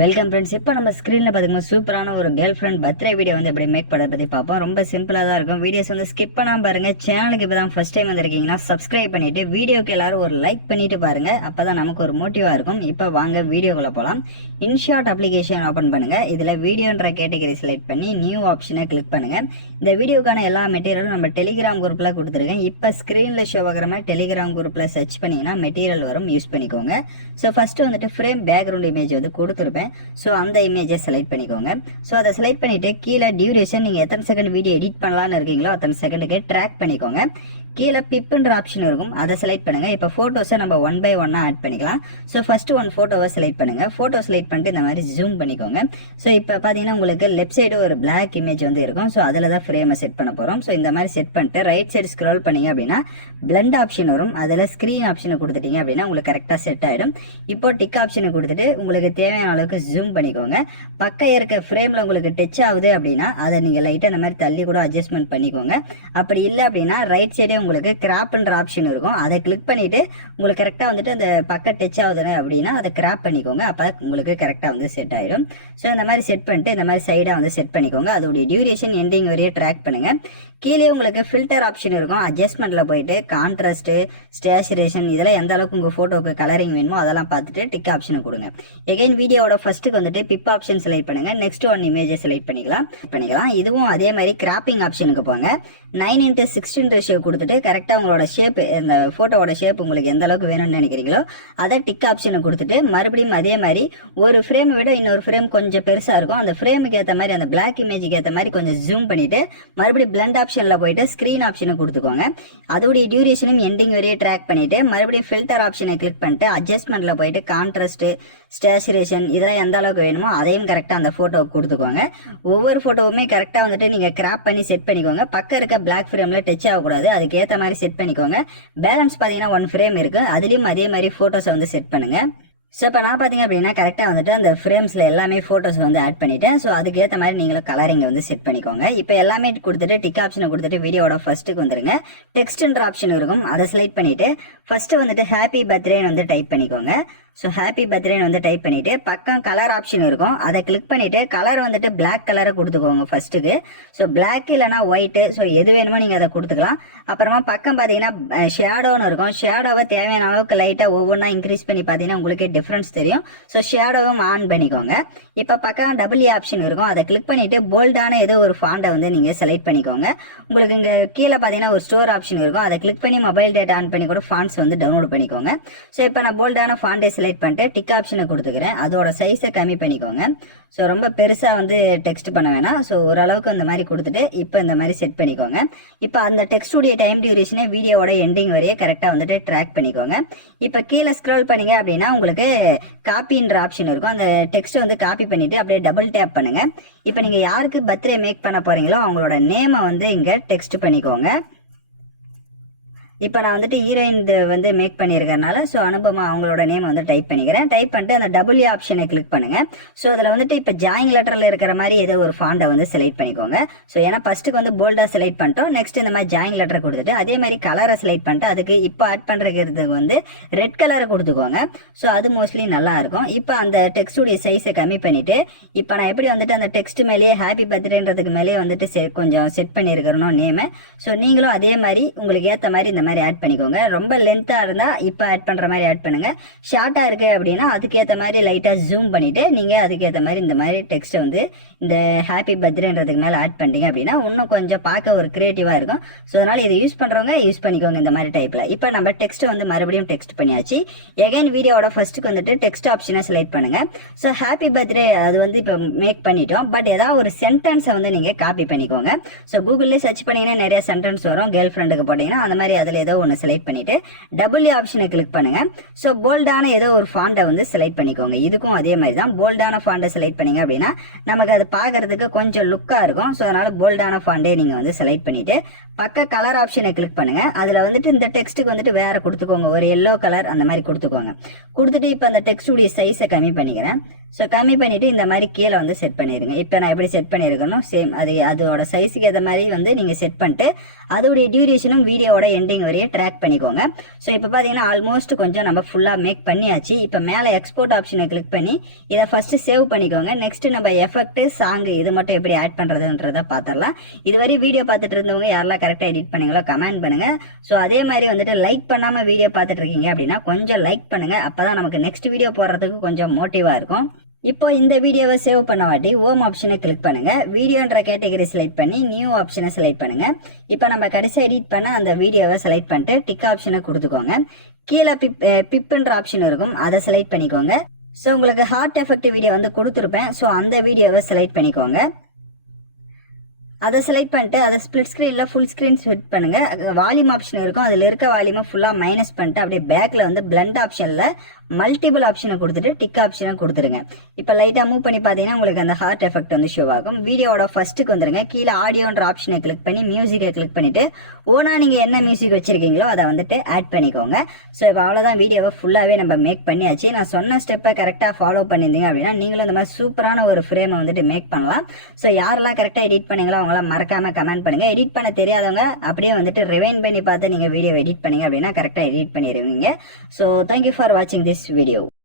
Welcome friends. இப்போ நம்ம ஸ்க்ரீனில் பார்த்தீங்கன்னா சூப்பரான ஒரு கேர்ள் ஃப்ரெண்ட் பர்த்டே வீடியோ வந்து எப்படி மேக் பண்ணுறது பற்றி பார்ப்போம். ரொம்ப சிம்பிளாக தான் இருக்கும். வீடியோஸ் வந்து ஸ்கிப் பண்ணாமல் பாருங்கள். சேனலுக்கு இப்போ தான் ஃபஸ்ட் டைம் வந்திருக்கீங்கன்னா சப்ஸ்கிரைப் பண்ணிவிட்டு வீடியோக்கு எல்லாரும் ஒரு லைக் பண்ணிட்டு பாருங்கள். அப்போ தான் நமக்கு ஒரு மோட்டிவாக இருக்கும். இப்போ வாங்க வீடியோக்குள்ளே போகலாம். இன்ஷாட் அப்ளிகேஷன் ஓப்பன் பண்ணுங்கள். இதில் வீடியோன்ற கேட்டகரி செலக்ட் பண்ணி நியூ ஆப்ஷனை கிளிக் பண்ணுங்கள். இந்த வீடியோக்கான எல்லா மெட்டீரியலும் நம்ம டெலிகிராம் குரூப்பில் கொடுத்துருக்கேன். இப்போ ஸ்க்ரீனில் ஷோ ஆகிற மாதிரி டெலிகிராம் குரூப்பில் சர்ச் பண்ணிங்கன்னா மெட்டீரியல் வரும், யூஸ் பண்ணிக்கோங்க. ஸோ ஃபஸ்ட்டு வந்துட்டு ஃப்ரேம் பேக்ரவுண்ட் இமேஜ் வந்து கொடுத்துருப்பேன். ஸோ அந்த இமேஜை செலக்ட் பண்ணிக்கோங்க. ஸோ அதை செலக்ட் பண்ணிவிட்டு கீழே டியூரேஷன் நீங்கள் எத்தனை செகண்ட் வீடியோ எடிட் பண்ணலான்னு இருக்கீங்களோ அத்தனை செகண்டுக்கு ட்ராக் பண்ணிக்கோங்க. கீழே பிப்புன்ற ஆப்ஷன் இருக்கும், அதை செலக்ட் பண்ணுங்கள். இப்போ ஃபோட்டோஸை நம்ம 1 by 1 ஆட் பண்ணிக்கலாம். ஸோ ஃபஸ்ட்டு 1 ஃபோட்டோவை செலக்ட் பண்ணுங்கள். ஃபோட்டோ செலக்ட் பண்ணிட்டு இந்த மாதிரி ஜூம் பண்ணிக்கோங்க. ஸோ இப்போ பார்த்தீங்கன்னா உங்களுக்கு லெஃப்ட் சைடு ஒரு பிளாக் இமேஜ் வந்து இருக்கும். ஸோ அதில் தான் ஃப்ரேமை செட் பண்ண போகிறோம். ஸோ இந்த மாதிரி செட் பண்ணிட்டு ரைட் சைடு ஸ்க்ரோல் பண்ணிங்க அப்படின்னா பிளண்ட் ஆப்ஷன் வரும். அதில் ஸ்க்ரீன் ஆப்ஷனை கொடுத்துட்டீங்க அப்படின்னா உங்களுக்கு கரெக்டாக செட் ஆகிடும். இப்போ டிக் ஆப்ஷனை கொடுத்துட்டு உங்களுக்கு தேவையான அளவுக்கு ஜூம் பண்ணிக்கோங்க. பக்கம் இருக்க ஃப்ரேமில் உங்களுக்கு டச் ஆகுது அப்படின்னா அதை நீங்கள் லைட்டாக இந்த மாதிரி தள்ளி கூட அட்ஜஸ்ட்மெண்ட் பண்ணிக்கோங்க. அப்படி இல்லை அப்படின்னா ரைட் சைடே உங்களுக்கு கிராப்ன்ற ஆப்ஷன் இருக்கும். அதை கிளிக் பண்ணிட்டு உங்களுக்கு கரெக்டாக வந்துட்டு அந்த பக்கம் டச் ஆகுதுன்னு அப்படின்னா அதை கிராப் பண்ணிக்கோங்க. அப்போ உங்களுக்கு கரெக்டாக வந்து செட் ஆகிடும். ஸோ இந்த மாதிரி செட் பண்ணிட்டு இந்த மாதிரி சைடாக வந்து செட் பண்ணிக்கோங்க. அதோடைய டியூரேஷன் எண்டிங் வரையே ட்ராக் பண்ணுங்க. கீழே உங்களுக்கு ஃபில்டர் ஆப்ஷன் இருக்கும். அட்ஜஸ்ட்மெண்ட்ல போயிட்டு கான்ட்ராஸ்ட், ஸ்டேச்சுரேஷன் இதெல்லாம் எந்த அளவுக்கு உங்கள் ஃபோட்டோக்கு கலரிங் வேணுமோ அதெல்லாம் பார்த்துட்டு டிக் ஆப்ஷனை கொடுங்க. எகைன் வீடியோட ஃபர்ஸ்ட்டுக்கு வந்துட்டு பிப் ஆப்ஷன் செலக்ட் பண்ணுங்க. நெக்ஸ்ட் 1 இமேஜை செலக்ட் பண்ணிக்கலாம். இதுவும் அதே மாதிரி கிராப்பிங் ஆப்ஷனுக்கு போங்க. 9:16 ரேஷியோ கொடுத்துட்டு கரெக்டாக உங்களோட ஷேப், இந்த ஃபோட்டோவோட ஷேப் உங்களுக்கு எந்த அளவுக்கு வேணும்னு நினைக்கிறீங்களோ அதை டிக் ஆப்ஷனை கொடுத்துட்டு மறுபடியும் அதே மாதிரி ஒரு ஃப்ரேமை விட இன்னொரு ஃப்ரேம் கொஞ்சம் பெருசாக இருக்கும். அந்த ஃப்ரேமுக்கு ஏற்ற மாதிரி அந்த பிளாக் இமேஜுக்கு ஏற்ற மாதிரி கொஞ்சம் ஜூம் பண்ணிட்டு மறுபடியும் பிளண்ட் ஆப்ஷன்ல போயிட்டு ஸ்கிரீன் ஆப்ஷனை கொடுத்துக்கோங்க. அதோடைய டியூரேஷனும் எண்டிங் வரையே ட்ராக் பண்ணிட்டு மறுபடியும் ஃபில்டர் ஆப்ஷனை கிளிக் பண்ணிட்டு அட்ஜஸ்ட்மெண்ட்ல போயிட்டு கான்ட்ராஸ்ட், ஸ்டேச்சுரேஷன் இதெல்லாம் எந்த அளவுக்கு வேணுமோ அதையும் கரெக்டாக அந்த ஃபோட்டோவுக்கு கொடுத்துக்கோங்க. ஒவ்வொரு ஃபோட்டோவுமே கரெக்டாக வந்துட்டு நீங்கள் கிராப் பண்ணி செட் பண்ணிக்கோங்க. பக்கம் இருக்க பிளாக் ஃப்ரேமில் டச் ஆகக்கூடாது, அதுக்கு ஏற்ற மாதிரி செட் பண்ணிக்கோங்க. பேலன்ஸ் பார்த்தீங்கன்னா 1 ஃப்ரேம் இருக்கு, அதுலேயும் அதே மாதிரி ஃபோட்டோஸை வந்து செட் பண்ணுங்க. ஸோ இப்போ நான் பார்த்தீங்க அப்படின்னா கரெக்டாக வந்துட்டு அந்த ஃப்ரேம்ஸில் எல்லாமே ஃபோட்டோஸ் வந்து ஆட் பண்ணிட்டேன். ஸோ அதுக்கேற்ற மாதிரி நீங்களும் கலரிங்கை வந்து செட் பண்ணிக்கோங்க. இப்போ எல்லாமே கொடுத்துட்டு டிக் ஆப்ஷனை கொடுத்துட்டு வீடியோட ஃபர்ஸ்ட்டுக்கு வந்துருங்க. டெக்ஸ்ட்ன்ற ஆப்ஷன் இருக்கும், அதை செலக்ட் பண்ணிட்டு ஃபர்ஸ்ட் வந்துட்டு ஹாப்பி பர்த்டேன்னு வந்து டைப் பண்ணிக்கோங்க. ஸோ ஹாப்பி பர்த்டேன்னு வந்து டைப் பண்ணிட்டு பக்கம் கலர் ஆப்ஷன் இருக்கும், அதை கிளிக் பண்ணிட்டு கலர் வந்துட்டு பிளாக் கலரை கொடுத்துக்கோங்க ஃபர்ஸ்ட்டுக்கு. ஸோ பிளாக் இல்லைனா ஒயிட்டு, ஸோ எது வேணுமோ நீங்கள் அதை கொடுத்துக்கலாம். அப்புறமா பக்கம் பார்த்தீங்கன்னா ஷேடோன்னு இருக்கும். ஷேடோவை தேவையான அளவுக்கு லைட்டாக ஒவ்வொன்றா இன்க்ரீஸ் பண்ணி பார்த்தீங்கன்னா உங்களுக்கு டிஃப்ரென்ஸ் தெரியும். ஸோ ஷேடோவும் ஆன் பண்ணிக்கோங்க. இப்போ பக்கம் டபுள் ஆப்ஷன் இருக்கும், அதை கிளிக் பண்ணிட்டு போல்டான ஏதோ ஒரு ஃபாண்டை வந்து நீங்கள் செலக்ட் பண்ணிக்கோங்க. உங்களுக்கு இங்கே கீழே பார்த்தீங்கன்னா ஒரு ஸ்டோர் ஆப்ஷன் இருக்கும், அதை கிளிக் பண்ணி மொபைல் டேட்டா ஆன் பண்ணி கூட ஃபாண்ட்ஸ் வந்து டவுன்லோட் பண்ணிக்கோங்க. ஸோ இப்போ நான் போல்டான ஃபாண்டை செலக்ட் பண்ணிட்டு டிக் ஆப்ஷனை கொடுத்துக்கிறேன். அதோட சைஸை கம்மி பண்ணிக்கோங்க. ஸோ ரொம்ப பெருசாக வந்து டெக்ஸ்ட் பண்ண வேணாம். ஸோ ஓரளவுக்கு அந்த மாதிரி கொடுத்துட்டு இப்போ இந்த மாதிரி செட் பண்ணிக்கோங்க. இப்போ அந்த டெக்ஸ்டுடைய டைம் டியூரேஷனே வீடியோட எண்டிங் வரையே கரெக்டாக வந்துட்டு ட்ராக் பண்ணிக்கோங்க. இப்போ கீழே ஸ்க்ரோல் பண்ணீங்க அப்படின்னா உங்களுக்கு காப்பின்ற ஆப்ஷன் இருக்கும், அந்த டெக்ஸ்ட் வந்து காப்பி பண்ணிட்டு அப்படியே டபுள் டேப் பண்ணுங்க. இப்போ நீங்கள் யாருக்கு பர்த்டே மேக் பண்ண போறீங்களோ அவங்களோட நேமை வந்து இங்கே டெக்ஸ்ட் பண்ணிக்கோங்க. இப்போ நான் வந்துட்டு ஹீரோயின் வந்து மேக் பண்ணியிருக்கறனால ஸோ அனுபமா அவங்களோட நேம் வந்து டைப் பண்ணிக்கிறேன். டைப் பண்ணிட்டு அந்த டபுள் ஆப்ஷனை கிளிக் பண்ணுங்க. ஸோ அதில் வந்துட்டு இப்போ ஜாயிங் லெட்டரில் இருக்கிற மாதிரி ஏதோ ஒரு ஃபாண்டை வந்து செலக்ட் பண்ணிக்கோங்க. ஸோ ஏன்னா ஃபர்ஸ்ட்டுக்கு வந்து போல்டாக செலக்ட் பண்ணிட்டோம், நெக்ஸ்ட் இந்த மாதிரி ஜாயிங் லெட்டரை கொடுத்துட்டு அதே மாதிரி கலரை செலக்ட் பண்ணிட்டு அதுக்கு இப்போ ஆட் பண்ணுறதுக்கு வந்து ரெட் கலரை கொடுத்துக்கோங்க. ஸோ அது மோஸ்ட்லி நல்லா இருக்கும். இப்போ அந்த டெக்ஸ்டுடைய சைஸை கம்மி பண்ணிட்டு இப்போ நான் எப்படி வந்துட்டு அந்த டெக்ஸ்ட் மேலேயே ஹாப்பி பர்த்டேன்றதுக்கு மேலேயே வந்துட்டு கொஞ்சம் செட் பண்ணியிருக்கிறனோ நேமை. ஸோ நீங்களும் அதே மாதிரி உங்களுக்கு ஏற்ற மாதிரி இந்த மாதிரி ஆட் பண்ணிக்கோங்க. ரொம்ப லென்த்தா இருந்தா இப்ப ஆட் பண்ற மாதிரி ஆட் பண்ணுங்க. ஷார்ட்டா இருக்கு அப்படின்னா அதுக்கேற்ற மாதிரி லைட்டா ஜூம் பண்ணிட்டு நீங்க அதுக்கேற்ற மாதிரி இந்த மாதிரி டெக்ஸ்ட் வந்து இந்த ஹாப்பி பர்த்டேன்றதுக்கு மேல ஆட் பண்ணிட்டீங்க அப்படின்னா இன்னும் கொஞ்சம் பார்க்க ஒரு கிரியேட்டிவா இருக்கும். ஸோ அதனால இதை யூஸ் பண்றவங்க யூஸ் பண்ணிக்கோங்க இந்த மாதிரி டைப்ல. இப்போ நம்ம டெக்ஸ்ட் வந்து மறுபடியும் டெக்ஸ்ட் பண்ணியாச்சு. எகைன் வீடியோட ஃபர்ஸ்ட்டுக்கு வந்துட்டு டெக்ஸ்ட் ஆப்ஷனை செலக்ட் பண்ணுங்க. ஸோ ஹாப்பி பர்த்டே அது வந்து இப்போ மேக் பண்ணிட்டோம், பட் ஏதாவது ஒரு சென்டென்ஸை வந்து நீங்க காப்பி பண்ணிக்கோங்க. ஸோ கூகுள்லேயே சர்ச் பண்ணீங்கன்னா நிறைய சென்டென்ஸ் வரும். கேர்ள் ஃப்ரெண்டுக்கு போட்டீங்கன்னா அந்த மாதிரி அதில் ஏதோ ஒன்று செலக்ட் பண்ணிட்டு டபுள் ஆப்ஷனை கிளிக் பண்ணுங்க. ஸோ போல்டான ஏதோ ஒரு ஃபாண்டை வந்து செலக்ட் பண்ணிக்கோங்க. இதுக்கும் அதே மாதிரி தான் போல்டான ஃபாண்டை செலக்ட் பண்ணீங்க அப்படின்னா நமக்கு அது பார்க்கறதுக்கு கொஞ்சம் லுக்கா இருக்கும். ஸோ அதனால போல்டான ஃபாண்டே நீங்க வந்து செலக்ட் பண்ணிட்டு பக்க கலர் ஆப்ஷனை கிளிக் பண்ணுங்க. அதுல வந்துட்டு இந்த டெக்ஸ்ட்டுக்கு வந்துட்டு வேற கொடுத்துக்கோங்க, ஒரு எல்லோ கலர் அந்த மாதிரி கொடுத்துக்கோங்க. கொடுத்துட்டு இப்போ அந்த டெக்ஸ்டுடைய சைஸை கம்மி பண்ணிக்கிறேன். ஸோ கம்மி பண்ணிவிட்டு இந்த மாதிரி கீழே வந்து செட் பண்ணிடுங்க. இப்போ நான் எப்படி செட் பண்ணியிருக்கணும் சேம் அதோட சைஸுக்கு ஏற்ற மாதிரி வந்து நீங்கள் செட் பண்ணிட்டு அதோடைய டியூரேஷனும் வீடியோவோட எண்டிங் வரையே ட்ராக் பண்ணிக்கோங்க. ஸோ இப்போ பார்த்தீங்கன்னா ஆல்மோஸ்ட் கொஞ்சம் நம்ம ஃபுல்லாக மேக் பண்ணியாச்சு. இப்போ மேலே எக்ஸ்போர்ட் ஆப்ஷனை கிளிக் பண்ணி இதை ஃபஸ்ட்டு சேவ் பண்ணிக்கோங்க. நெக்ஸ்ட் நம்ம எஃபெக்ட் சாங் இது மட்டும் எப்படி ஆட் பண்ணுறதுன்றதை பார்த்துடலாம். இதுவரை வீடியோ பார்த்துட்டு இருந்தவங்க யாரெல்லாம் கரெக்டாக எடிட் பண்ணீங்களோ கமெண்ட் பண்ணுங்க. ஸோ அதே மாதிரி வந்துட்டு லைக் பண்ணாமல் வீடியோ பார்த்துட்டு இருக்கீங்க அப்படின்னா கொஞ்சம் லைக் பண்ணுங்க. அப்பதான் நமக்கு நெக்ஸ்ட் வீடியோ போடுறதுக்கு கொஞ்சம் மோட்டிவா இருக்கும். இப்போ இந்த வீடியோவை சேவ் பண்ண வாட்டி ஹோம் ஆப்ஷனை கிளிக் பண்ணுங்க. வீடியோன்ற கேட்டகரி செலக்ட் பண்ணி நியூ ஆப்ஷனை செலக்ட் பண்ணுங்க. இப்போ நம்ம கடைசி எடிட் பண்ண அந்த வீடியோவை செலக்ட் பண்ணிட்டு டிக் ஆப்ஷனை கொடுத்துக்கோங்க. கீழே பிப்ன்ற ஆப்ஷன் இருக்கும், அதை செலக்ட் பண்ணிக்கோங்க. ஸோ உங்களுக்கு ஹார்ட் எஃபெக்ட் வீடியோ வந்து கொடுத்துருப்பேன். ஸோ அந்த வீடியோவை செலக்ட் பண்ணிக்கோங்க. அதை செலக்ட் பண்ணிட்டு அதை ஸ்பிளிட் ஸ்க்ரீனில் ஃபுல் ஸ்க்ரீன் செட் பண்ணுங்க. வால்யூம் ஆப்ஷன் இருக்கும், அதில் இருக்க வால்யூமை ஃபுல்லாக மைனஸ் பண்ணிட்டு அப்படியே பேக்கில் வந்து பிளண்ட் ஆப்ஷனில் மல்டிபிள் ஆப்ஷனை கொடுத்துட்டு டிக் ஆப்ஷனை கொடுத்துருங்க. இப்போ லைட்டாக மூவ் பண்ணி பார்த்தீங்கன்னா உங்களுக்கு அந்த ஹார்ட் எஃபெக்ட் வந்து ஷோ ஆகும். வீடியோட ஃபர்ஸ்ட்டுக்கு வந்துருங்க. கீழே ஆடியோன்ற ஆப்ஷனை கிளிக் பண்ணி மியூசிக்கை கிளிக் பண்ணிட்டு ஓனா நீங்கள் என்ன மியூசிக் வச்சிருக்கீங்களோ அதை வந்துட்டு ஆட் பண்ணிக்கோங்க. ஸோ இப்போ அவ்வளோதான், வீடியோவை ஃபுல்லாகவே நம்ம மேக் பண்ணியாச்சு. நான் சொன்ன ஸ்டெப்பை கரெக்டாக ஃபாலோ பண்ணியிருந்தீங்க அப்படின்னா நீங்களும் இந்த மாதிரி சூப்பரான ஒரு ஃப்ரேமை வந்துட்டு மேக் பண்ணலாம். ஸோ யாரெல்லாம் கரெக்டாக எடிட் பண்ணீங்களோ அவங்களாம் மறக்காம கமெண்ட் பண்ணுங்க. எடிட் பண்ண தெரியாதவங்க அப்படியே வந்துட்டு ரிவைண்ட் பண்ணி பார்த்து நீங்கள் வீடியோ எடிட் பண்ணீங்க அப்படின்னா கரெக்டாக எடிட் பண்ணிடுவீங்க. ஸோ தேங்க்யூ ஃபார் வாட்சிங் திஸ் video.